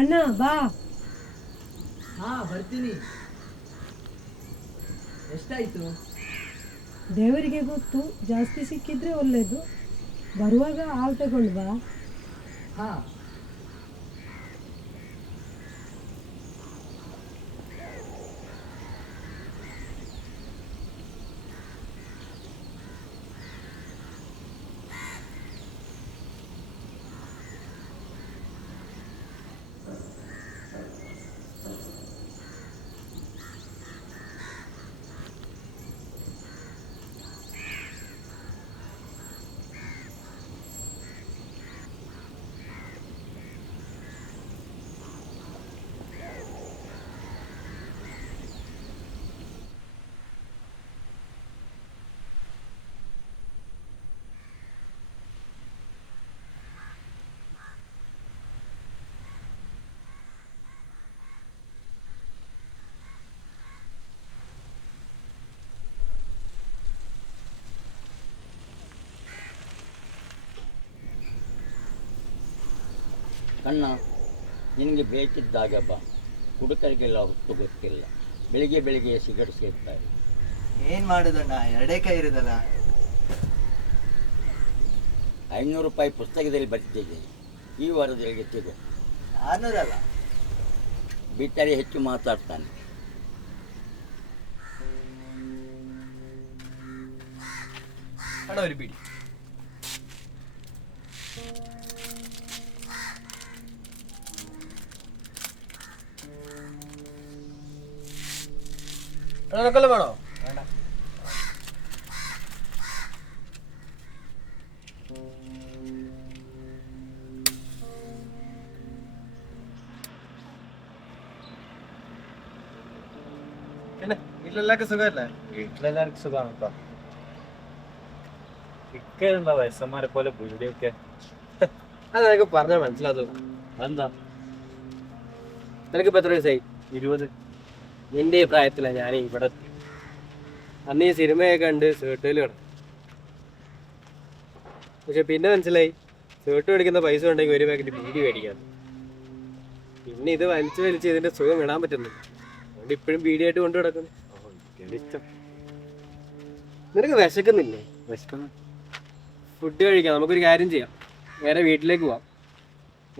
ಬಣ್ಣ ಬಾ. ಹಾ ಬರ್ತೀನಿ. ಎಷ್ಟಾಯ್ತು? ದೇವರಿಗೆ ಗೊತ್ತು, ಜಾಸ್ತಿ ಸಿಕ್ಕಿದ್ರೆ ಒಳ್ಳೇದು. ಬರುವಾಗ ಹಾಲು ತಗೊಂಡು ಬಾ. ಹಾ ಅಣ್ಣ, ನಿನಗೆ ಬೇಕಿದ್ದಾಗ ಬಾ. ಹುಡುಕರಿಗೆಲ್ಲ ಹೊತ್ತು ಗೊತ್ತಿಲ್ಲ. ಬೆಳಿಗ್ಗೆ ಬೆಳಿಗ್ಗೆ ಸಿಗರೇಟ್ ಸೇರ್ತಾರೆ. ಏನ್ ಮಾಡುದಣ್ಣ, ಎರಡೇ ಕೈ ಇರುದಲ್ಲ. 500 ರೂಪಾಯಿ ಪುಸ್ತಕದಲ್ಲಿ ಬರ್ತಿದ್ದೆ, ಈ ವಾರದಲ್ಲಿ ತೆಗೋ. 600 ಅಲ್ಲ. ಬಿಟ್ಟರೆ ಹೆಚ್ಚು ಮಾತಾಡ್ತಾನೆ. ಅಣ್ಣ ഒരു പിടി. നിനക്കല്ല വേണോ? വേണ്ട. പിന്നെ വീട്ടിലെല്ലാവർക്കും സുഖമല്ലേ? വീട്ടിലെല്ലാവർക്കും സുഖമാണ് കേട്ടോ. ഇക്കെന്താ വയസ്സന്മാരെ പോലെ വീടിയൊക്കെ? അത് നിനക്ക് പറഞ്ഞാൽ മനസ്സിലാതു. എന്താ? നിനക്കിപ്പോ എത്ര വയസ്സായി? 20. നിന്റെ ഈ പ്രായത്തിലാണ് ഞാൻ ഇവിടെ. അന്ന് ഈ സിനിമയൊക്കെ കണ്ട് ഷർട്ടിൽ കിടന്നു. പക്ഷെ പിന്നെ മനസ്സിലായി, ഷർട്ട് മേടിക്കുന്ന പൈസ ഉണ്ടെങ്കിൽ ഒരു പാക്കറ്റ് ബീഡി മേടിക്കാം. പിന്നെ ഇത് വലിച്ചു വലിച്ച് ഇതിന്റെ സുഖം ഇടാൻ പറ്റുന്നു. അതുകൊണ്ട് ഇപ്പോഴും ബീഡിയായിട്ട് കൊണ്ടു കിടക്കുന്നു. നിനക്ക് വിശക്കുന്നില്ലേ? വിശക്കുന്നു. ഫുഡ് കഴിക്കാം. നമുക്കൊരു കാര്യം ചെയ്യാം, നേരെ വീട്ടിലേക്ക് പോവാം.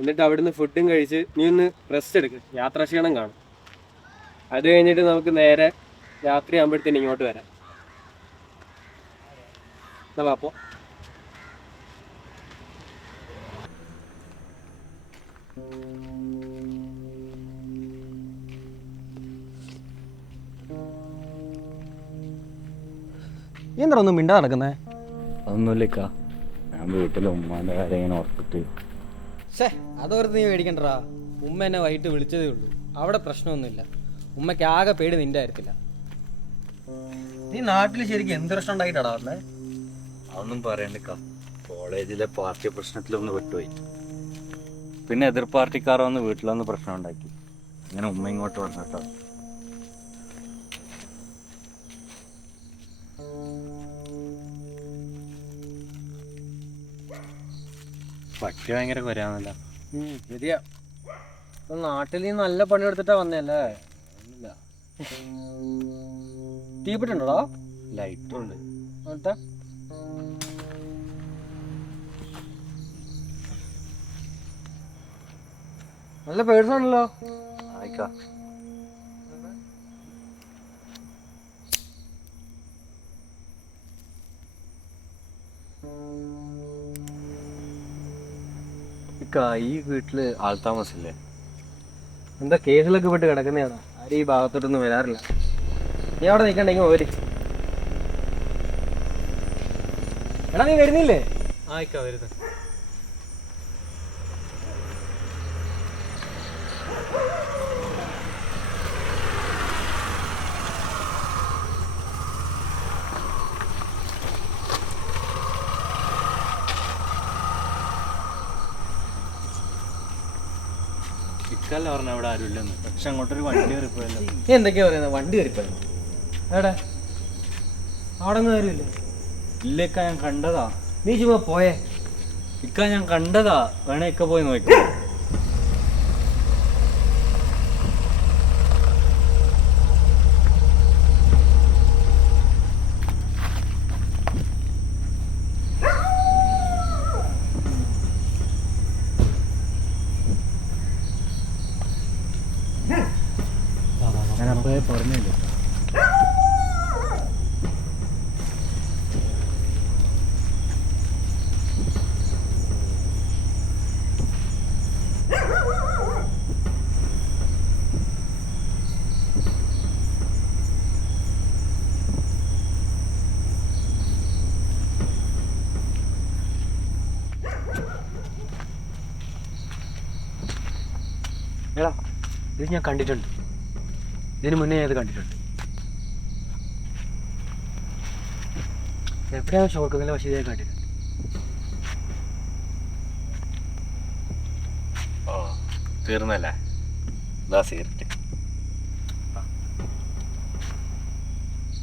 എന്നിട്ട് അവിടുന്ന് ഫുഡും കഴിച്ച് നീ ഒന്ന് റെസ്റ്റ് എടുക്കുക. യാത്രാക്ഷീണം കാണും. അത് കഴിഞ്ഞിട്ട് നമുക്ക് നേരെ രാത്രി ആകുമ്പോഴത്തേന് ഇങ്ങോട്ട് വരാം. അപ്പോൾ എന്താ ഒന്നും മിണ്ടാ നടക്കുന്നേ? അതൊന്നുമില്ലേക്കാ, ഞാൻ വീട്ടിലെ ഉമ്മാൻ്റെ കാര്യം ഇങ്ങനെ ഓർത്തിട്ട്. അതോർത്ത് നീ പേടിക്കണ്ടടാ. ഉമ്മ എന്നെ വൈകിട്ട് വിളിച്ചതേ ഉള്ളൂ. അവിടെ പ്രശ്നമൊന്നുമില്ല. ഉമ്മയ്ക്ക് ആകെ പേടി നിന്റെ കാര്യത്തില്ല. നീ നാട്ടിൽ ശരിക്കും എന്ത് പ്രശ്നം ഉണ്ടായിട്ടാടാ പറഞ്ഞേ? അതൊന്നും പറയണ്ടക്കാ, കോളേജിലെ പാർട്ടി പ്രശ്നത്തിലൊന്ന് വിട്ടുപോയി. പിന്നെ എതിർ പാർട്ടിക്കാർ വന്ന് വീട്ടിലൊന്ന് പ്രശ്നം ഉണ്ടാക്കി. അങ്ങനെ ഉമ്മ ഇങ്ങോട്ട് വന്നിട്ടോ. പട്ടി ഭയങ്കര കൊരാന്നല്ല. ശരിയാ. നാട്ടിൽ നീ നല്ല പണി എടുത്തിട്ടാ വന്നല്ലേ? തീപ്പെട്ടുണ്ടോടാ? ലൈറ്റുണ്ട്. എന്നിട്ട് നല്ല പേഴ്സാണല്ലോ. ആയിക്കാ. ഈ വീട്ടില് ആൾതാമസില്ലേ? എന്താ കേസിലൊക്കെ പെട്ട് കിടക്കുന്നതാണ്. ആരും ഈ ഭാഗത്തോട്ടൊന്നും വരാറില്ല. നീ അവിടെ നിൽക്കണ്ടെങ്കിൽ പോര്. എടാ നീ വരുന്നില്ലേ? ആയിക്കാ വരുന്നത്. ഇക്കല്ല പറഞ്ഞ അവിടെ ആരും ഇല്ലെന്ന്. പക്ഷെ അങ്ങോട്ടൊരു വണ്ടി കയറിപ്പോയല്ലോ. നീ എന്തൊക്കെയാ പറയുന്നത്? വണ്ടി കയറിപ്പോയോ? എവിടെ? അവിടെ ഒന്നും കാര്യമില്ല. ഇല്ലേക്ക, ഞാൻ കണ്ടതാ. നീ ചുമ്മാ പോയേ. ഇക്ക ഞാൻ കണ്ടതാ. വേണേ ഇക്ക പോയി നോക്കാം. ഇന്നലെ പറഞ്ഞില്ലേ. എടാ ഇത് ഞാൻ കണ്ടിട്ടുണ്ട്, ഇതിന് മുന്നേ ഞാൻ ഇത് കണ്ടിട്ടുണ്ട്. എവിടെയാണ് ഷോർക്കുന്നില്ല, പക്ഷേ ഇതേ കണ്ടിട്ടുണ്ട്. ഓ തീർന്നല്ലേ, ഇതാ സിഗരറ്റ്.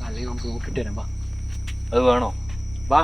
അല്ലെങ്കിൽ നമുക്ക് നോക്കിട്ട് വരാം. വാ, അത് വേണോ? വാ.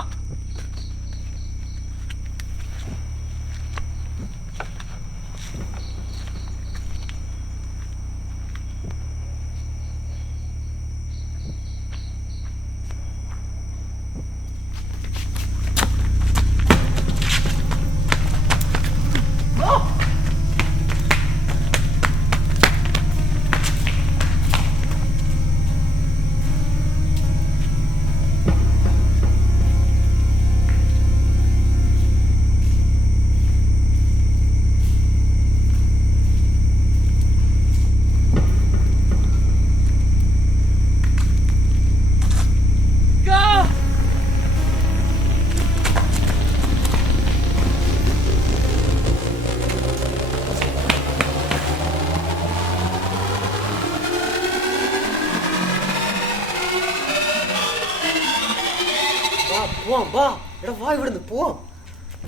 പോവാം, വാ. എടാ വാ, ഇവിടുന്ന് പോവാം,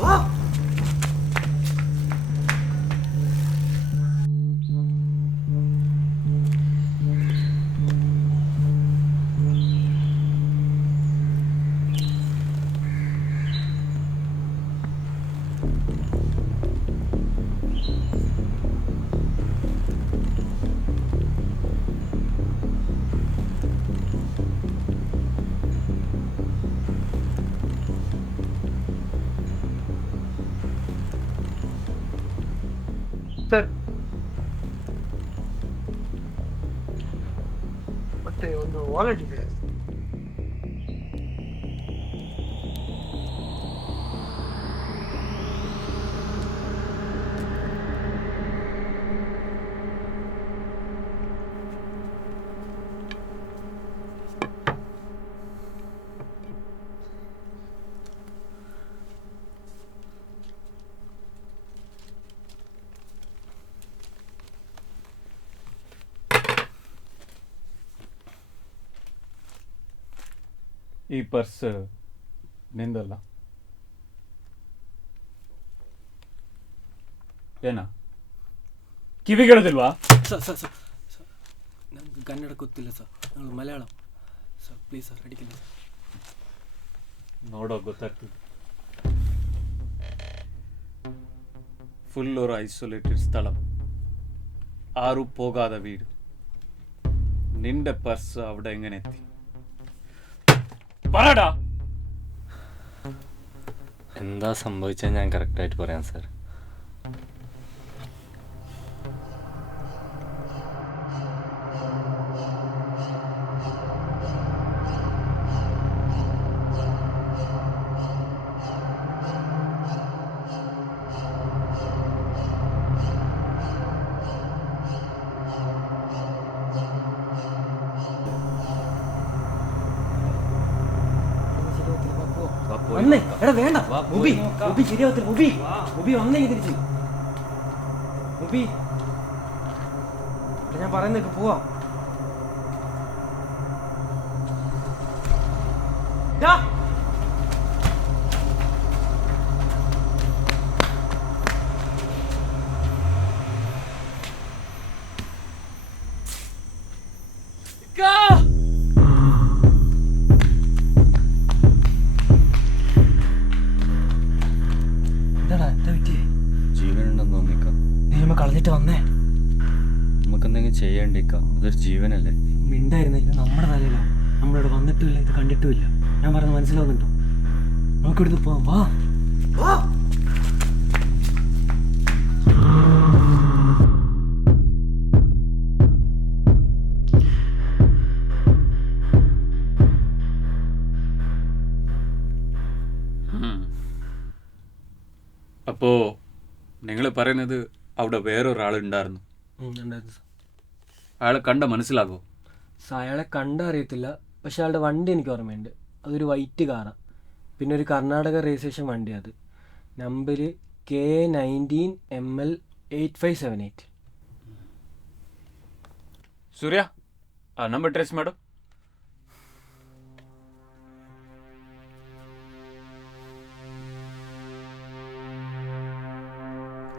വാ. ಸರ್ ಮತ್ತೆ ಒಂದು ವಾಲೆಟ್ ಇದೆ. ಈ ಪರ್ಸ್ ನಿಂದಲ್ಲ ಏನ ಕಿವಿಗಳಿಲ್ವಾ? ಸರ್ ಸರ್ ಸರ್ ಸರ್ ನಂಗೆ ಕನ್ನಡ ಗೊತ್ತಿಲ್ಲ ಸರ್, ನಾನು ಮಲಯಾಳಂ ಸರ್. ಪ್ಲೀಸ್ ಸರ್, ಅಡಿಕೆ ಸರ್. ನೋಡೋ ಗೊತ್ತಾಗ್ತದೆ. ഫുൾ ഒരു ഐസൊലേറ്റഡ് സ്ഥലം, ആരും പോകാതെ വീട്. നിന്റെ പർസ് അവിടെ എങ്ങനെ എത്തി? പറടാ. എന്താ സംഭവിച്ചത് ഞാൻ കറക്റ്റായിട്ട് പറയാം സാർ. വന്നേ. എടാ വേണ്ട, മുബി മുബി ശരിയാവത്തില്ല. മുബി മുബി വന്നേ തിരിച്ച്. മുബി ഞാൻ പറയുന്നേക്ക് പോവാം. ജീവനുണ്ടെന്ന് തോന്നിക്കാം. കളഞ്ഞിട്ട് വന്നേ. നമുക്ക് എന്തെങ്കിലും ചെയ്യണ്ടിക്കാം, അതൊരു ജീവനല്ലേ. മിണ്ടായിരുന്നേ, ഇത് നമ്മുടെ തലയിലോ. നമ്മളിവിടെ വന്നിട്ടുമില്ല, ഇത് കണ്ടിട്ടുമില്ല. ഞാൻ പറഞ്ഞത് മനസ്സിലാവുന്നുണ്ടോ? നമുക്കിവിടുന്ന് പോവാം, വാ. അപ്പോൾ നിങ്ങൾ പറയുന്നത് അവിടെ വേറൊരാളുണ്ടായിരുന്നു. ഉണ്ടായിരുന്നു സാർ. അയാളെ കണ്ട മനസ്സിലാകോ? അയാളെ കണ്ടറിയത്തില്ല, പക്ഷെ അയാളുടെ വണ്ടി എനിക്ക് ഓർമ്മയുണ്ട്. അതൊരു വൈറ്റ് കാറാണ്. പിന്നെ ഒരു കർണാടക രജിസ്ട്രേഷൻ വണ്ടി. അത് നമ്പർ KA19ML8578. ಸೂರ್ಯ, ಆ ನಂಬರ್ ಟ್ರೇಸ್ ಮಾಡು.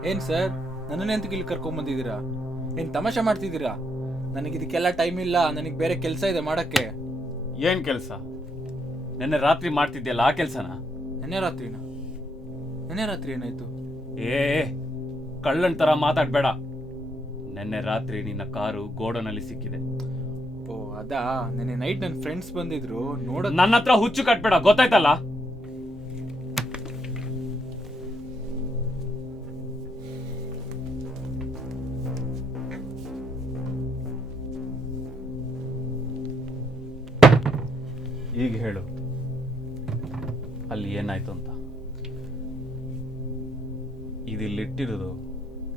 ಏನು ಸರ್, ನನ್ನನ್ನು ಎಂತಕ್ಕೆ ಇಲ್ಲಿ ಕರ್ಕೊಂಬಂದಿದ್ದೀರಾ? ಏನು ತಮಾಷೆ ಮಾಡ್ತಿದ್ದೀರಾ? ನನಗಿದಕ್ಕೆಲ್ಲ ಟೈಮ್ ಇಲ್ಲ, ನನಗೆ ಬೇರೆ ಕೆಲಸ ಇದೆ ಮಾಡೋಕ್ಕೆ. ಏನು ಕೆಲಸ? ನಿನ್ನೆ ರಾತ್ರಿ ಮಾಡ್ತಿದ್ಯಲ್ಲ ಆ ಕೆಲಸನಾ? ನೆನ್ನೆ ರಾತ್ರಿ ಏನಾಯ್ತು? ಏ ಕಳ್ಳನ್ ಥರ ಮಾತಾಡಬೇಡ. ನಿನ್ನೆ ರಾತ್ರಿ ನಿನ್ನ ಕಾರು ಗೋಡನಲ್ಲಿ ಸಿಕ್ಕಿದೆ. ಓ ಅದಾ, ನೆನ್ನೆ ನೈಟ್ ನನ್ನ ಫ್ರೆಂಡ್ಸ್ ಬಂದಿದ್ರು ನೋಡೋದು. ನನ್ನ ಹತ್ರ ಹುಚ್ಚು ಕಟ್ಬೇಡ, ಗೊತ್ತಾಯ್ತಲ್ಲ? ಈಗ ಹೇಳು, ಅಲ್ಲಿ ಏನಾಯ್ತು ಅಂತ. ಇದಿಲ್ಲಿಟ್ಟಿರೋದು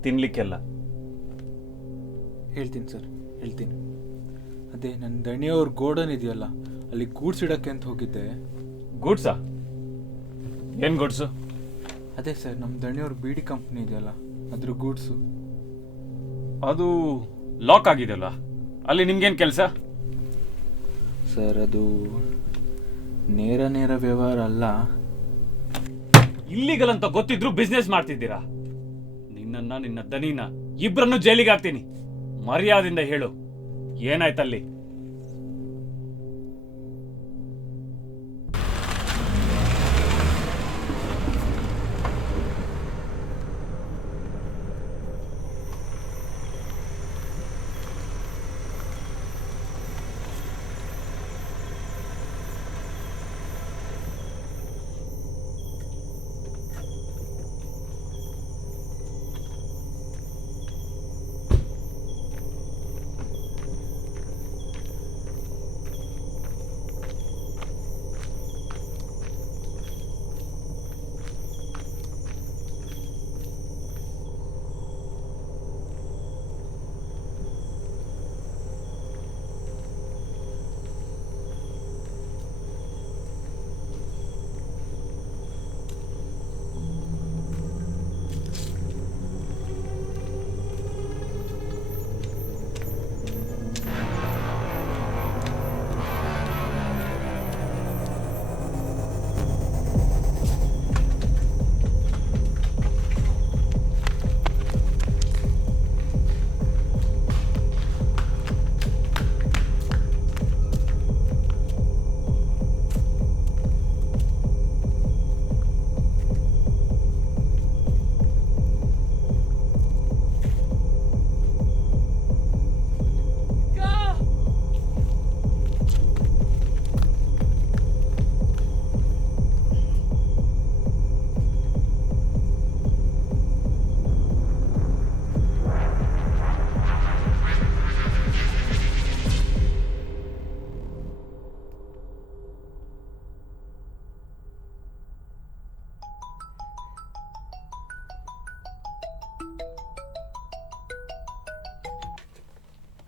ತಿನ್ಲಿಕ್ಕೆಲ್ಲ. ಹೇಳ್ತೀನಿ ಸರ್, ಹೇಳ್ತೀನಿ. ಅದೇ ನನ್ನ ದಣಿಯವ್ರ ಗೋಡನ್ ಇದೆಯಲ್ಲ, ಅಲ್ಲಿ ಗೂಡ್ಸ್ ಇಡಕ್ಕೆ ಅಂತ ಹೋಗಿದ್ದೆ. ಗೂಡ್ಸಾ? ಏನು ಗೂಡ್ಸು? ಅದೇ ಸರ್, ನಮ್ಮ ದಣಿಯವ್ರ ಬೀಡಿ ಕಂಪ್ನಿ ಇದೆಯಲ್ಲ, ಅದ್ರ ಗೂಡ್ಸು. ಅದು ಲಾಕ್ ಆಗಿದೆಯಲ್ಲ, ಅಲ್ಲಿ ನಿಮ್ಗೇನು ಕೆಲಸ? ಸರ್ ಅದು ನೇರ ವ್ಯವಹಾರ ಅಲ್ಲ. ಇಲ್ಲಿಗಲ್ ಅಂತ ಗೊತ್ತಿದ್ರು ಬಿಸ್ನೆಸ್ ಮಾಡ್ತಿದ್ದೀರಾ? ನಿನ್ನ ನಿನ್ನ ದನಿನ ಇಬ್ಬರನ್ನು ಜೈಲಿಗೆ ಹಾಕ್ತೀನಿ. ಮರ್ಯಾದಿಂದ ಹೇಳು, ಏನಾಯ್ತಲ್ಲಿ?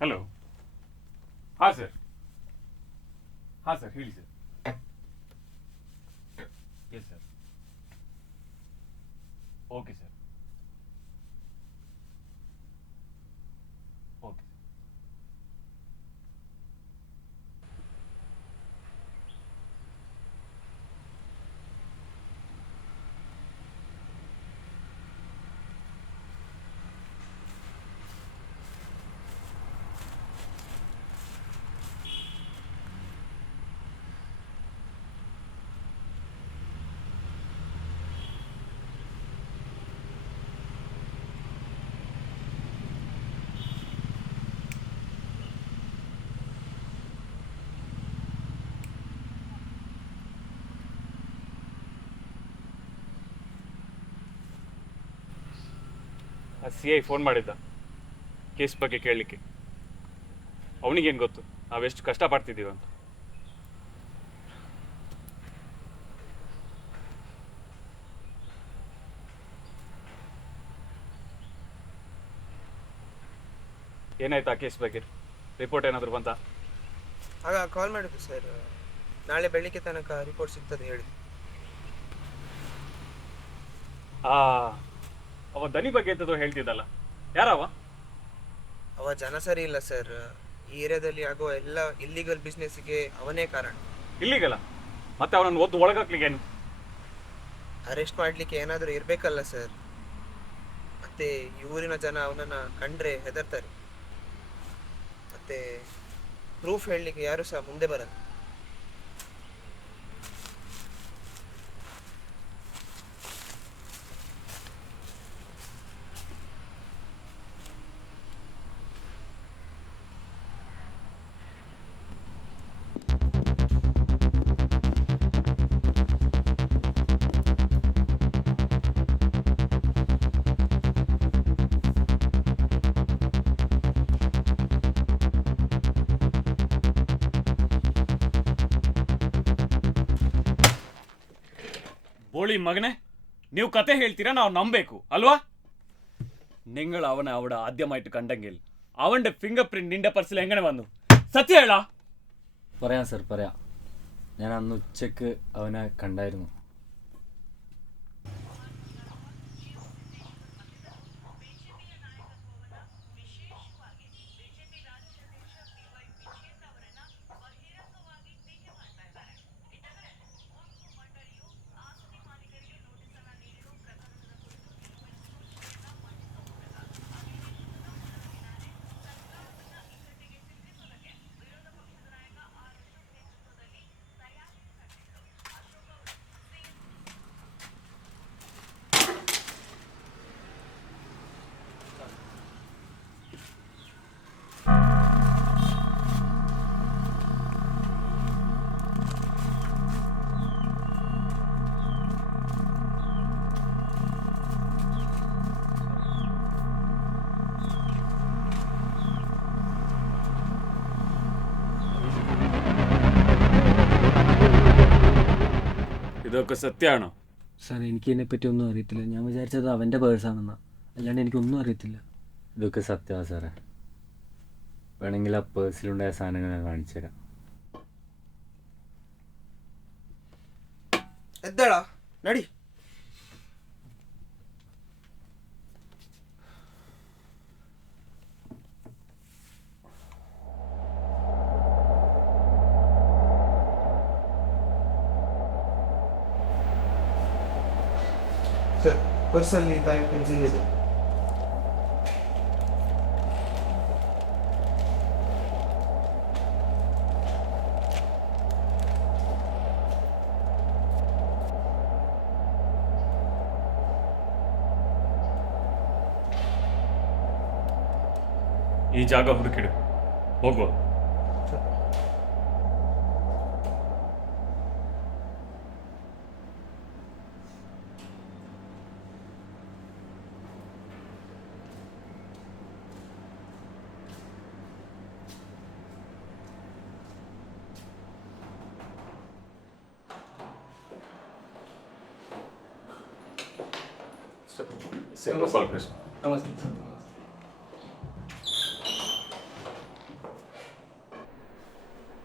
ಹಲೋ. ಹಾಂ ಸರ್, ಹೇಳಿ sir. Yes sir. Okay sir. Okay. CI phone ಮಾಡಿದ್ದ ಕೇಸ್ ಬಗ್ಗೆ ಕೇಳಲಿಕ್ಕೆ. ಅವನಿಗೇನು ಗೊತ್ತು ನಾವೆಷ್ಟು ಕಷ್ಟಪಡ್ತಿದ್ದೀವಿ ಅಂತ. ಏನಾಯ್ತು ಆ ಕೇಸ್ ಬಗ್ಗೆ? ರಿಪೋರ್ಟ್ ಏನಾದರೂ ಬಂತಾ? ಆಗ ಕಾಲ್ ಮಾಡಿದ್ದು ಸರ್, ನಾಳೆ ಬೆಳಿಗ್ಗೆ ತನಕ ರಿಪೋರ್ಟ್ ಸಿಗ್ತದೆ ಹೇಳಿ. ಆ ಅವ ದನಿ ಬಗ್ಗೆ ಎಂತದೋ ಹೇಳ್ತಿದ್ದಲ್ಲ, ಯಾರವ? ಅವ ಜನ ಸರಿ ಇಲ್ಲ ಸರ್. ಈ ಏರಿಯಾದಲ್ಲಿ ಆಗುವ ಎಲ್ಲ ಇಲ್ಲಿಗಲ್ ಬಿಸ್ನೆಸ್ಗೆ ಅವನೇ ಕಾರಣ. ಇಲ್ಲಿಗಲ್ಲ? ಮತ್ತೆ ಅವನನ್ನು ಒದ್ದು ಒಳಗಾಕ್ಲಿಗೇನು? ಅರೆಸ್ಟ್ ಮಾಡಲಿಕ್ಕೆ ಏನಾದರೂ ಇರಬೇಕಲ್ಲ ಸರ್. ಮತ್ತೆ ಈ ಊರಿನ ಜನ ಅವನನ್ನು ಕಂಡ್ರೆ ಹೆದರ್ತಾರೆ. ಮತ್ತೆ ಪ್ರೂಫ್ ಹೇಳಲಿಕ್ಕೆ ಯಾರು ಸಹ ಮುಂದೆ ಬರಲ್ಲ. ಬೋಳಿ ಮಗನೇ, ನೀವು ಕತೆ ಹೇಳ್ತೀರಾ, ನಾವು ನಂಬೇಕು ಅಲ್ವಾ? നിങ്ങൾ അവനെ അവിടെ ആദ്യമായിട്ട് കണ്ടെങ്കിൽ അവന്റെ ഫിംഗർ പ്രിന്റ് നിന്റെ പർസിൽ എങ്ങനെ വന്നു? സത്യം ಹೇಳ. പറയാം സർ, പറയാം. ഞാൻ അന്ന് ഉച്ചക്ക് അവനെ കണ്ടായിരുന്നു. ഇതൊക്കെ സത്യമാണോ? സാർ എനിക്ക് ഇതിനെപ്പറ്റി ഒന്നും അറിയത്തില്ല. ഞാൻ വിചാരിച്ചത് അവൻ്റെ പേഴ്സാണെന്നാ, അല്ലാണ്ട് എനിക്കൊന്നും അറിയത്തില്ല. ഇതൊക്കെ സത്യമാണ് സാറേ. വേണമെങ്കിൽ ആ പേഴ്സിലുണ്ടായ സാധനങ്ങൾ ഞാൻ കാണിച്ചു തരാം. ಎದ್ದಾಳ ನಡಿ. ಸರ್, ಪರ್ಸಲ್ಲಿ ತಾಯಿ ಪೆನ್ಸಿಲ್ ಇದೆ. ಈ ಜಾಗ ಹುಡುಕಿಡು, ಹೋಗುವ.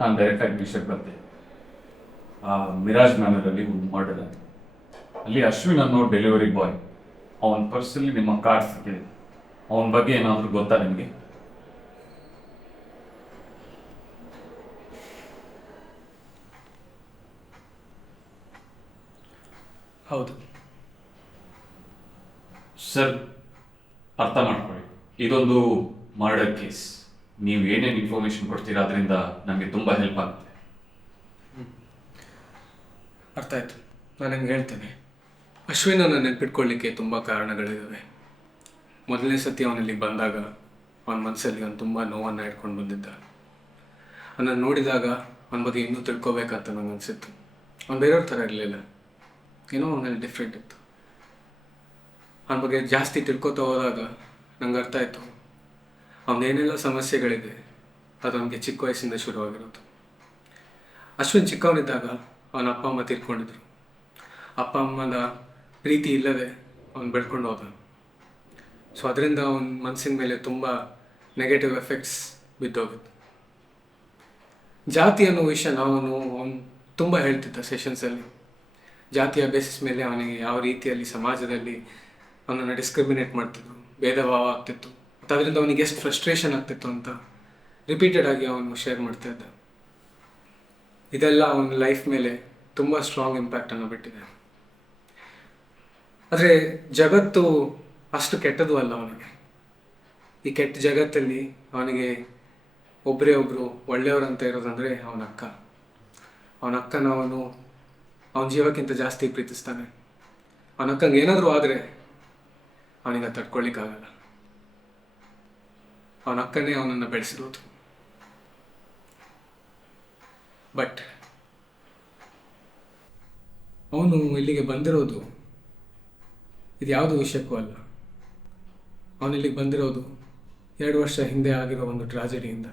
ನಾನು ಡೈರೆಕ್ಟಾಗಿ ವಿಷಯಕ್ಕೆ ಬರ್ತೆ. ಮಿರಾಜ್ ಮ್ಯಾನರಲ್ಲಿ ಒಂದು ಮರ್ಡರ್ ಆಗಿದೆ. ಅಲ್ಲಿ ಅಶ್ವಿನ್ ಅನ್ನೋ ಡೆಲಿವರಿ ಬಾಯ್, ಅವನ ಪರ್ಸಲ್ಲಿ ನಿಮ್ಮ ಕಾರ್ಡ್ ಸಿಕ್ಕಿದೆ. ಅವನ ಬಗ್ಗೆ ಏನಾದರೂ ಗೊತ್ತಾ ನಿಮಗೆ? ಹೌದು ಸರ್, ಅರ್ಥ ಮಾಡ್ಕೊಳ್ಳಿ, ಇದೊಂದು ಮರ್ಡರ್ ಕೇಸ್. ನೀವು ಏನೇನು ಇನ್ಫಾರ್ಮೇಶನ್ ಕೊಡ್ತೀರಾ ಅದರಿಂದ ನಮಗೆ ತುಂಬ ಹೆಲ್ಪ್ ಆಗುತ್ತೆ. ಅರ್ಥ ಆಯಿತು. ನಾನು ನಿಮ್ಗೆ ಹೇಳ್ತೇನೆ. ಅಶ್ವಿನನ್ನು ನೆನಪಿಟ್ಕೊಳ್ಳಿಕ್ಕೆ ತುಂಬ ಕಾರಣಗಳಿದ್ದಾವೆ. ಮೊದಲನೇ ಸತಿ ಅವನಿಲ್ಲಿಗೆ ಬಂದಾಗ ಅವನ ಮನಸ್ಸಲ್ಲಿ ಅವನು ತುಂಬ ನೋವನ್ನು ಇಟ್ಕೊಂಡು ಬಂದಿದ್ದ. ಅವನನ್ನು ನೋಡಿದಾಗ ಅವನ ಬಗ್ಗೆ ಇನ್ನೂ ತಿಳ್ಕೊಬೇಕಂತ ನಂಗೆ ಅನಿಸಿತ್ತು. ಅವ್ನು ಬೇರೆಯವ್ರ ಥರ ಇರಲಿಲ್ಲ, ಏನೋ ಅವನಲ್ಲಿ ಡಿಫ್ರೆಂಟ್ ಇತ್ತು. ಅವನ ಬಗ್ಗೆ ಜಾಸ್ತಿ ತಿಳ್ಕೊತಾ ಹೋದಾಗ ನಂಗೆ ಅರ್ಥ ಆಯಿತು ಅವನೇನೆಲ್ಲ ಸಮಸ್ಯೆಗಳಿದೆ ಅದು ಅವನಿಗೆ ಚಿಕ್ಕ ವಯಸ್ಸಿಂದ ಶುರುವಾಗಿರೋದು. ಅಶ್ವಿನ್ ಚಿಕ್ಕವನಿದ್ದಾಗ ಅವನ ಅಪ್ಪ ಅಮ್ಮ ತೀರ್ಕೊಂಡಿದ್ರು. ಅಪ್ಪ ಅಮ್ಮನ ಪ್ರೀತಿ ಇಲ್ಲದೆ ಅವನು ಬೆಳ್ಕೊಂಡು ಹೋದ. ಸೊ ಅದರಿಂದ ಅವನ ಮನಸ್ಸಿನ ಮೇಲೆ ತುಂಬ ನೆಗೆಟಿವ್ ಎಫೆಕ್ಟ್ಸ್ ಬಿದ್ದೋಗುತ್ತೆ. ಜಾತಿ ಅನ್ನೋ ವಿಷಯ ಅವನು ತುಂಬ ಹೇಳ್ತಿದ್ದ ಸೆಷನ್ಸಲ್ಲಿ. ಜಾತಿಯ ಬೇಸಿಸ್ ಮೇಲೆ ಅವನಿಗೆ ಯಾವ ರೀತಿಯಲ್ಲಿ ಸಮಾಜದಲ್ಲಿ ಅವನನ್ನು ಡಿಸ್ಕ್ರಿಮಿನೇಟ್ ಮಾಡ್ತಿದ್ರು, ಭೇದ ಭಾವ ಆಗ್ತಿತ್ತು, ಮತ್ತು ಅದರಿಂದ ಅವನಿಗೆ ಎಷ್ಟು ಫ್ರಸ್ಟ್ರೇಷನ್ ಆಗ್ತಿತ್ತು ಅಂತ ರಿಪೀಟೆಡ್ ಆಗಿ ಅವನು ಶೇರ್ ಮಾಡ್ತಾ ಇದ್ದ. ಇದೆಲ್ಲ ಅವನ ಲೈಫ್ ಮೇಲೆ ತುಂಬ ಸ್ಟ್ರಾಂಗ್ ಇಂಪ್ಯಾಕ್ಟನ್ನು ಬಿಟ್ಟಿದೆ. ಆದರೆ ಜಗತ್ತು ಅಷ್ಟು ಕೆಟ್ಟದ್ದು ಅಲ್ಲ ಅವನಿಗೆ. ಈ ಕೆಟ್ಟ ಜಗತ್ತಲ್ಲಿ ಅವನಿಗೆ ಒಬ್ಬರೇ ಒಬ್ಬರು ಒಳ್ಳೆಯವರಂತ ಇರೋದಂದರೆ ಅವನ ಅಕ್ಕ. ಅವನ ಅಕ್ಕನ ಅವನ ಜೀವಕ್ಕಿಂತ ಜಾಸ್ತಿ ಪ್ರೀತಿಸ್ತಾನೆ. ಅವನ ಅಕ್ಕಂಗೆ ಏನಾದರೂ ಆದರೆ ಅವನಿಗೆ ತಡ್ಕೊಳ್ಳಿಕ್ಕಾಗಲ್ಲ. ಅವನ ಅಕ್ಕನೇ ಅವನನ್ನು ಬೆಳೆಸಿರೋದು. ಬಟ್ ಅವನು ಇಲ್ಲಿಗೆ ಬಂದಿರೋದು ಇದು ಯಾವುದೋ ವಿಷಯಕ್ಕೂ ಅಲ್ಲ. ಅವನಿಲ್ಲಿಗೆ ಬಂದಿರೋದು 2 ವರ್ಷ ಹಿಂದೆ ಆಗಿರೋ ಒಂದು ಟ್ರಾಜಡಿಯಿಂದ.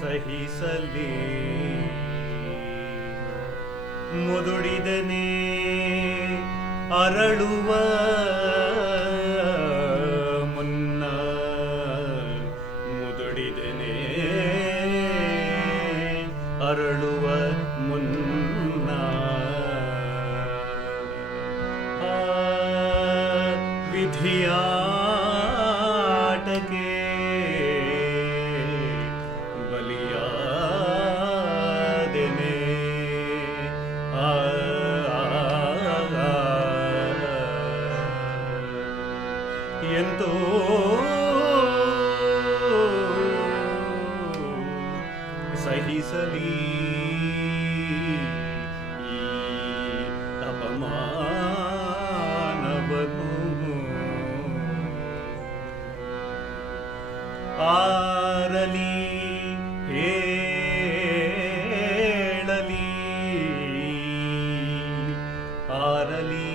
ಸಹಿಸಲಿ ಮುದುಡಿದನೆ ಅರಳುವ ಮುನ್ನ ವಿಧಿಯಾಟಕ್ಕೆ ಬಲಿಯಾದೆನೆ. ಎಂತೋ ಸಹಿಸಲಿ ಈ ಅಪಮಾನವನ್ನು. ಆರಲಿ ಹೇಳಲಿ ಆರಲಿ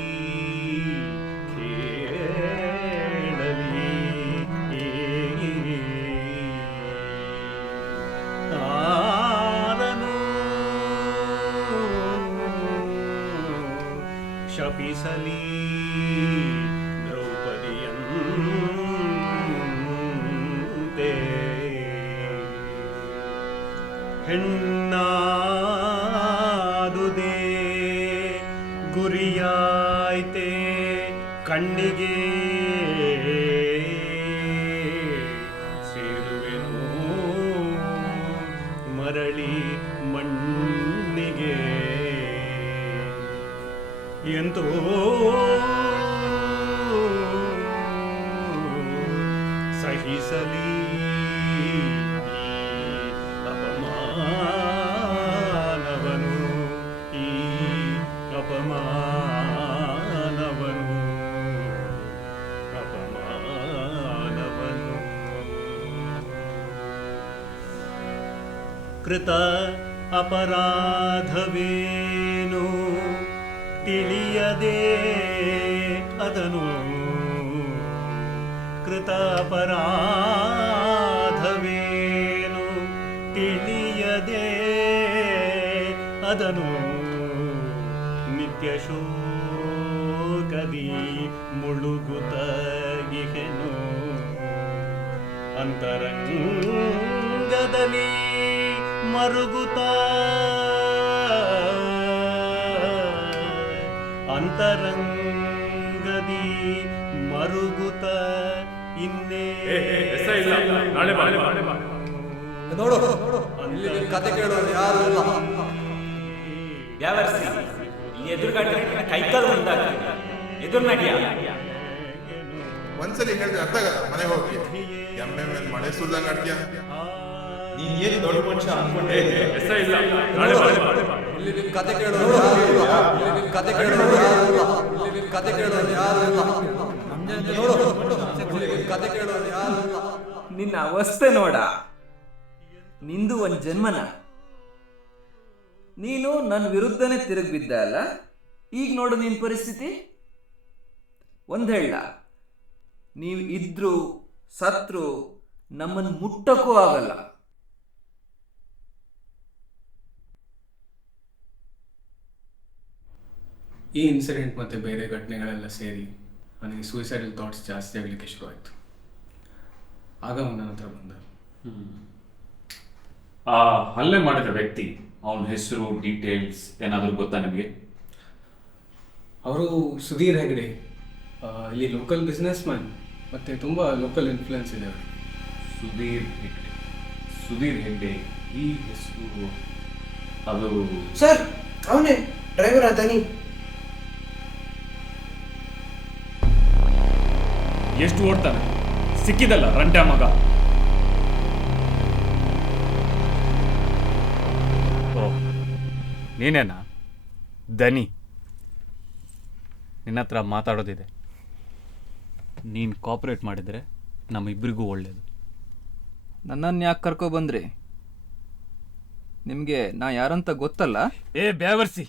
ಕೇಳಲಿ ಆರನು ಶಪಿಸಲಿ ದ್ರೌಪದಿಯಂತೆ. ಹೆಣ್ಣಾದುದೇ ಗುರಿಯಾಯ್ತೆ ಕಣ್ಣಿಗೆ ಸೇರುವೆನು ಮರಳಿ ಮಣ್ಣಿಗೆ. ಎಂತೋ ಸಹಿಸಲಿ ಅಪಮಾನವನು ಈ ಅಪಮಾನವನು ಅಪಮಾನವನು. ಕೃತ ಅಪರಾಧವೇನು ತಿಳಿಯದೆ ಅದನು. ಕೃತ ಅಪರಾಧವೇನು ತಿಳಿಯದೆ ಅದನು. ನಿತ್ಯ ಶೋಕದಿ ಮುಳುಗುತ್ತಗಿಹೆನು. ಅಂತರಂಗದಲ್ಲಿ ಮರುಗುತ್ತ ಅಂತರಂಗದಿ ಮರುಗುತ್ತ ಇನ್ನೇ ನಾಳೆ ಬಾ. ನೋಡು ಕತೆ ಕೇಳೋರು ಯಾರು ಇಲ್ಲ. ಯಾವರ್ಸಿ ಎದುರುಗಡೆ ಕೈಕಾಲು ಬಂದಾಗ ಎದುರು ನಡಿಯ. ಒಂದ್ಸಲಿ ಹೇಳಿದ್ರೆ ಅರ್ಥ ಆಗಲ್ಲ. ಮನೆ ಹೋಗಿ ಎಮ್ಮೆ ಮೇಲೆ ಮಳೆ ಸುರಿದಂಗ ಆಡ್ತೀಯ. ನೀನ್ ಏನು ದೊಡ್ಡ ಮನುಷ್ಯ ಅನ್ಕೊಂಡೆ. ಕತೆ ಕೇಳೋರು ಯಾರು ಇಲ್ಲ. ಕತೆ ಕೇಳೋರು ಯಾರು ಇಲ್ಲ. ಕತೆ ಕೇಳೋರು ಯಾರು ಇಲ್ಲ. ನೋಡು ಕತೆ ಕೇಳೋರು ಯಾರು ಇಲ್ಲ. ನಿನ್ನ ಅವಸ್ಥೆ ನೋಡ. ನಿಂದು ಒಂದ್ ಜನ್ಮನ. ನೀನು ನನ್ನ ವಿರುದ್ಧನೇ ತಿರುಗಿ ಬಿದ್ದ ಅಲ್ಲ. ಈಗ ನೋಡು ನಿನ್ನ ಪರಿಸ್ಥಿತಿ. ಒಂದ್ ಹೇಳ, ನೀವು ಇದ್ರು ಸತ್ರು ನಮ್ಮನ್ನು ಮುಟ್ಟಕ್ಕೂ ಆಗಲ್ಲ. ಈ ಇನ್ಸಿಡೆಂಟ್ ಮತ್ತು ಬೇರೆ ಘಟನೆಗಳೆಲ್ಲ ಸೇರಿ ನನಗೆ ಸೂಸೈಡಲ್ ಥಾಟ್ಸ್ ಜಾಸ್ತಿ ಆಗಲಿಕ್ಕೆ ಶುರು ಆಯಿತು. ಆಗ ಅವನ ಹತ್ರ ಬಂದ. ಆ ಹಲ್ಲೆ ಮಾಡಿದ ವ್ಯಕ್ತಿ ಅವನ ಹೆಸರು ಡೀಟೇಲ್ಸ್ ಏನಾದರೂ ಗೊತ್ತಾ ನಿಮಗೆ? ಅವರು ಸುಧೀರ್ ಹೆಗ್ಡೆ, ಇಲ್ಲಿ ಲೋಕಲ್ ಬಿಸ್ನೆಸ್ ಮ್ಯಾನ್ ಮತ್ತು ತುಂಬ ಲೋಕಲ್ ಇನ್ಫ್ಲುಯೆನ್ಸ್ ಇದೆ ಅವರು. ಸುಧೀರ್ ಹೆಗ್ಡೆ ಈ ಹೆಸರು ಅದು ಸರ್ ಅವನೇ ಡ್ರೈವರ್ ಆದಾನಿ. ಎಷ್ಟು ಓಡ್ತಾನೆ, ಸಿಕ್ಕಿದಲ್ಲ ರಂಟೆ ಮಗ. ಓ ನೀನೇನಾ ದನಿ? ನಿನ್ನ ಹತ್ರ ಮಾತಾಡೋದಿದೆ. ನೀನು ಕೋಆಪ್ರೇಟ್ ಮಾಡಿದರೆ ನಮ್ಮಿಬ್ಬರಿಗೂ ಒಳ್ಳೆಯದು. ನನ್ನನ್ನು ಯಾಕೆ ಕರ್ಕೊಬಂದ್ರಿ? ನಿಮಗೆ ನಾ ಯಾರಂತ ಗೊತ್ತಲ್ಲ. ಏ ಬೇವರ್ಸಿ,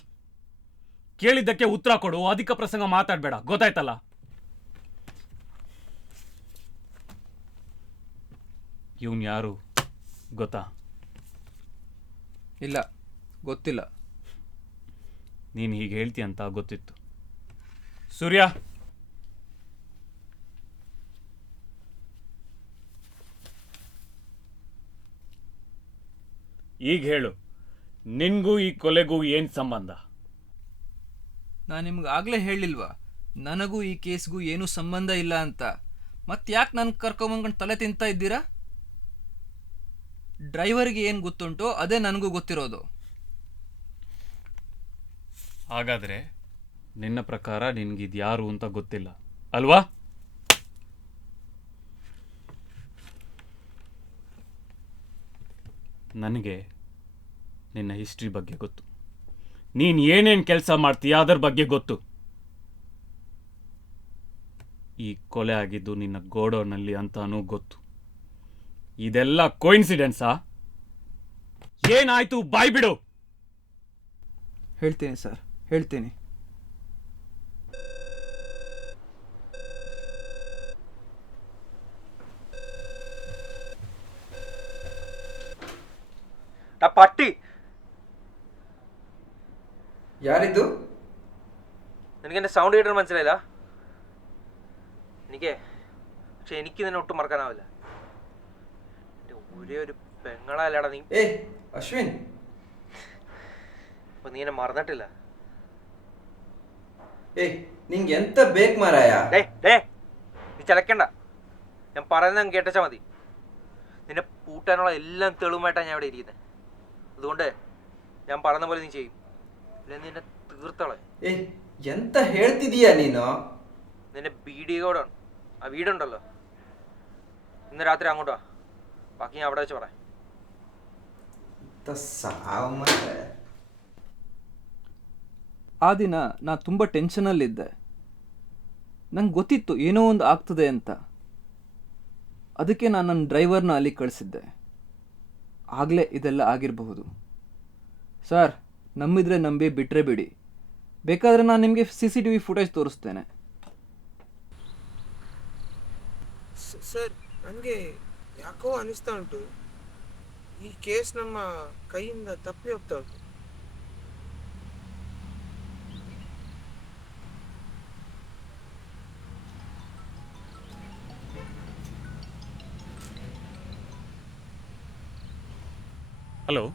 ಕೇಳಿದ್ದಕ್ಕೆ ಉತ್ತರ ಕೊಡು, ಅಧಿಕ ಪ್ರಸಂಗ ಮಾತಾಡಬೇಡ, ಗೊತ್ತಾಯ್ತಲ್ಲ? ಇವನು ಯಾರು ಗೊತ್ತಾ? ಇಲ್ಲ, ಗೊತ್ತಿಲ್ಲ. ನೀನು ಹೀಗೆ ಹೇಳ್ತೀಯ ಅಂತ ಗೊತ್ತಿತ್ತು. ಸೂರ್ಯ, ಈಗ ಹೇಳು, ನಿನ್ಗೂ ಈ ಕೊಲೆಗೂ ಏನು ಸಂಬಂಧ? ನಾನು ನಿಮ್ಗೆ ಆಗಲೇ ಹೇಳಿಲ್ವಾ, ನನಗೂ ಈ ಕೇಸ್ಗೂ ಏನೂ ಸಂಬಂಧ ಇಲ್ಲ ಅಂತ ಮತ್ತೆ ಯಾಕೆ ನಾನು ಕರ್ಕೊಂಬಂದ್ಕೊಂಡು ತಲೆ ತಿಂತಾ ಇದ್ದೀರಾ? ಡ್ರೈವರ್ಗೆ ಏನು ಗೊತ್ತುಂಟೋ ಅದೇ ನನಗೂ ಗೊತ್ತಿರೋದು. ಹಾಗಾದರೆ ನಿನ್ನ ಪ್ರಕಾರ ನಿನಗಿದು ಯಾರು ಅಂತ ಗೊತ್ತಿಲ್ಲ ಅಲ್ವಾ? ನನಗೆ ನಿನ್ನ ಹಿಸ್ಟ್ರಿ ಬಗ್ಗೆ ಗೊತ್ತು. ನೀನು ಏನೇನು ಕೆಲಸ ಮಾಡ್ತೀಯ ಅದರ ಬಗ್ಗೆ ಗೊತ್ತು. ಈ ಕೊಲೆ ಆಗಿದ್ದು ನಿನ್ನ ಗೋಡೌನಲ್ಲಿ ಅಂತಾನೂ ಗೊತ್ತು. ಇದೆಲ್ಲ ಕೋಇನ್ಸಿಡೆನ್ಸಾ? ಏನಾಯ್ತು ಬಾಯ್ ಬಿಡು. ಹೇಳ್ತೀನಿ ಸರ್, ಹೇಳ್ತೀನಿ. ಪಟ್ಟಿ ಯಾರಿದ್ದು? നിനക്കെൻ്റെ സൗണ്ട് കേട്ടിട്ട് മനസ്സിലായില്ല? പക്ഷെ എനിക്ക് നിന്നെ ഒട്ടും മറക്കാനാവില്ല. എൻ്റെ ഒരേ ഒരു പെങ്ങളല്ലടാ നീ. ಅಶ್ವಿನ್, അപ്പൊ നീ എന്നെ മറന്നിട്ടില്ല. നിങ്ങ ಎಂತ ಬೇಕು ಮಾರಾಯ? നീ ചലക്കണ്ട, ഞാൻ പറയുന്നത് കേട്ടാ മതി. നിന്നെ പൂട്ടാനുള്ള എല്ലാം തെളിവുമായിട്ടാണ് ഞാൻ ഇവിടെ ഇരിക്കുന്നത്. അതുകൊണ്ട് ഞാൻ പറയുന്ന പോലെ നീ ചെയ്യും, ഇല്ല നിന്നെ തീർത്തോളെ. ಎಂತ ಹೇಳ್ತಿದೀಯ ನೀನು? നിന്റെ ബീഡിയോടാണ് ആ വീടുണ്ടല്ലോ, ഇന്ന് രാത്രി അങ്ങോട്ട് വാ. ബാക്കി ഞാൻ അവിടെ വെച്ച് പറയാം. ಆ ದಿನ ನಾ ತುಂಬ ಟೆನ್ಷನಲ್ಲಿದ್ದೆ. ನಂಗೆ ಗೊತ್ತಿತ್ತು ಏನೋ ಒಂದು ಆಗ್ತದೆ ಅಂತ. ಅದಕ್ಕೆ ನಾನು ನನ್ನ ಡ್ರೈವರ್ನ ಅಲ್ಲಿ ಕಳಿಸಿದ್ದೆ. ಆಗಲೇ ಇದೆಲ್ಲ ಆಗಿರಬಹುದು. ಸರ್, ನಂಬಿದ್ರೆ ನಂಬಿ, ಬಿಟ್ಟರೆ ಬಿಡಿ. ಬೇಕಾದರೆ ನಾನು ನಿಮಗೆ CCTV ಫುಟೇಜ್ ತೋರಿಸ್ತೇನೆ. ಸರ್, ನನಗೆ ಯಾಕೋ ಅನಿಸ್ತಾ ಉಂಟು ಈ ಕೇಸ್ ನಮ್ಮ ಕೈಯಿಂದ ತಪ್ಪಿ ಹೋಗ್ತಾ ಉಂಟು. ಹಲೋ,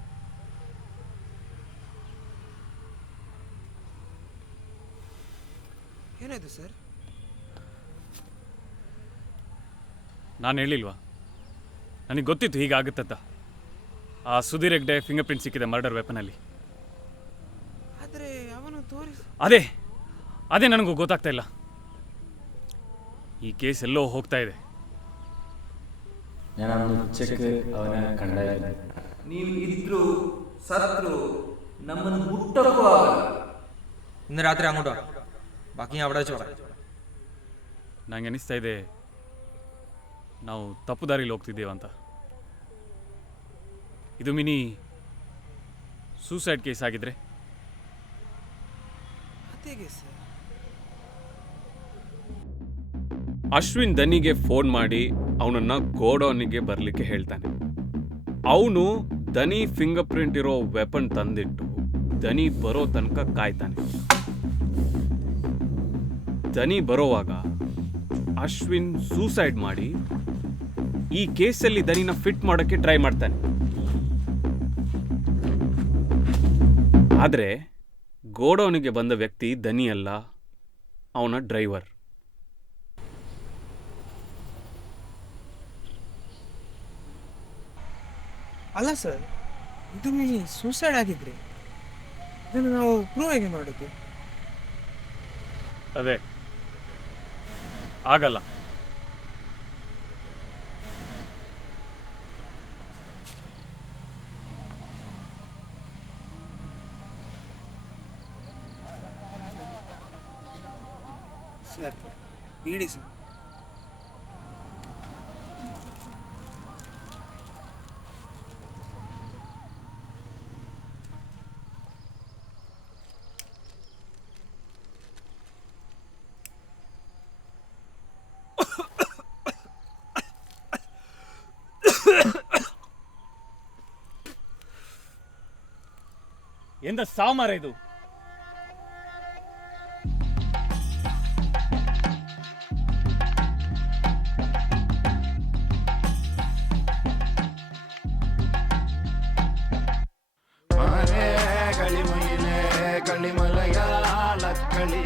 ಏನಾಯ್ತು ಸರ್? ನಾನು ಹೇಳಿಲ್ವಾ, ನನಗೆ ಗೊತ್ತಿತ್ತು ಹೀಗಾಗುತ್ತಂತ. ಆ ಸುಧೀರ್ ಹೆಗ್ಡೆ ಫಿಂಗರ್ ಪ್ರಿಂಟ್ ಸಿಕ್ಕಿದೆ ಮರ್ಡರ್ ವೆಪನಲ್ಲಿ. ಆದರೆ ಅವನು ತೋರಿಸಿ ಅದೇ ನನಗೂ ಗೊತ್ತಾಗ್ತಾ ಇಲ್ಲ. ಈ ಕೇಸ್ ಎಲ್ಲೋ ಹೋಗ್ತಾ ಇದೆ. ನೀವು ಇದ್ರು ಸತ್ರು ನಮ್ಮನ್ನು ಮುಟ್ಟಕ್ಕೂ ಆಗಲ್ಲ. ഇന്ന് രാത്രി അങ്ങോട്ട് വാ. ബാക്കി ഞാൻ അവിടെ വെച്ച് പറയാം. ನನಗೆ ಅನಿಸ್ತಾ ಇದೆ ನಾವು ತಪ್ಪು ದಾರಿಲಿ ಹೋಗ್ತಿದ್ದೇವಂತ. ಇದು ಮಿನಿ ಸೂಸೈಡ್ ಕೇಸ್ ಆಗಿದ್ರೆ? ಅದೇಗೆ ಸರ್? ಅಶ್ವಿನ್ ದನಿಗೆ ಫೋನ್ ಮಾಡಿ ಅವನನ್ನು ಗೋಡೌನಿಗೆ ಬರಲಿಕ್ಕೆ ಹೇಳ್ತಾನೆ. ಅವನು ದನಿ ಫಿಂಗರ್ ಪ್ರಿಂಟ್ ಇರೋ ವೆಪನ್ ತಂದಿಟ್ಟು ದನಿ ಬರೋ ತನಕ ಕಾಯ್ತಾನೆ. ದನಿ ಬರೋವಾಗ ಅಶ್ವಿನ್ ಸೂಸೈಡ್ ಮಾಡಿ ಈ ಕೇಸಲ್ಲಿ ದನಿನ ಫಿಟ್ ಮಾಡೋಕ್ಕೆ ಟ್ರೈ ಮಾಡ್ತಾನೆ. ಆದರೆ ಗೋಡೌನಿಗೆ ಬಂದ ವ್ಯಕ್ತಿ ದನಿ ಅಲ್ಲ, ಅವನ ಡ್ರೈವರ್. ಅಲ್ಲ ಸರ್, ಇದು ಮಿನಿ ಸೂಸೈಡ್ ಆಗಿದ್ರೆ ಇದನ್ನು ನಾವು ಪ್ರೂವ್ ಹೇಗೆ ಮಾಡೋದು? ಅದೇ ಆಗಲ್ಲ. ಸರ್, ಬಿಡಿ ಸರ್. ಎಂದ ಸಾಮಾರ ಇದು? ಗಳಿ ಮಲಯಾಳ ಕಳಿ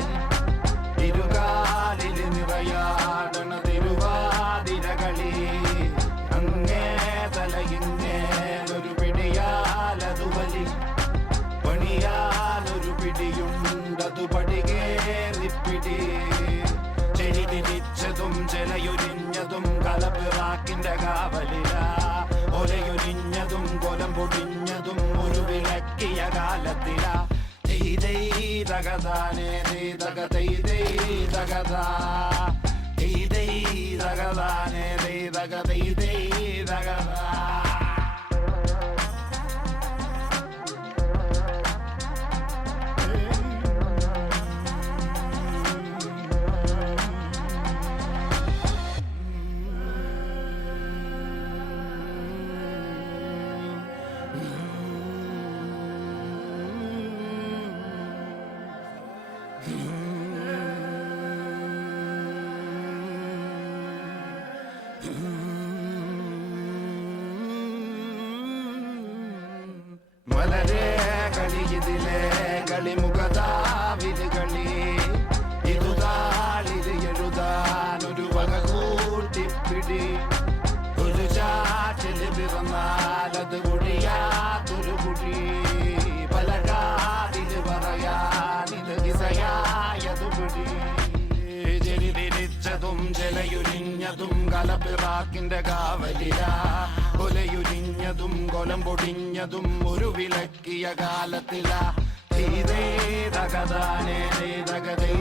ഇരുകാലിൽ നിറയാടണ തിരുവാതിരകളി അങ്ങേ തലയിങ്ങേലൊരു പിടിയാലതു വലി പണിയാലൊരു പിടിയുണ്ടതു പടികേറിപ്പിടി ചെടി തിരിച്ചതും ചെലയുരിഞ്ഞതും കലപ്പിറാക്കിന്റെ കാവലില ഒലയുരിഞ്ഞതും കൊലം പൊടിഞ്ഞതും ഒരു വിളക്കിയ കാലത്തില തകതാനേ തകതാ തകതാനേ തകതാ മലരേ കളിയിതിലേ കളിമുഖതാവില് കളി ഇതു താളിത് എഴുതാനൊരു വക കൂട്ടിപ്പിടി ഒരു ചാറ്റില് പിറന്നാലത് ഒഴിയാത്തൊരു കുടി പല കാതില് പറയാനിത് ദിശയായതു പിടി ചെടി തിരിച്ചതും ചെലയുരിഞ്ഞതും കലപ്പിറാക്കിന്റെ കാവലില കൊലയുരിഞ്ഞതും കൊലം പൊടിഞ്ഞതും ഒരു വിളക്കിയ കാലത്തില തകതാനേ തകതേ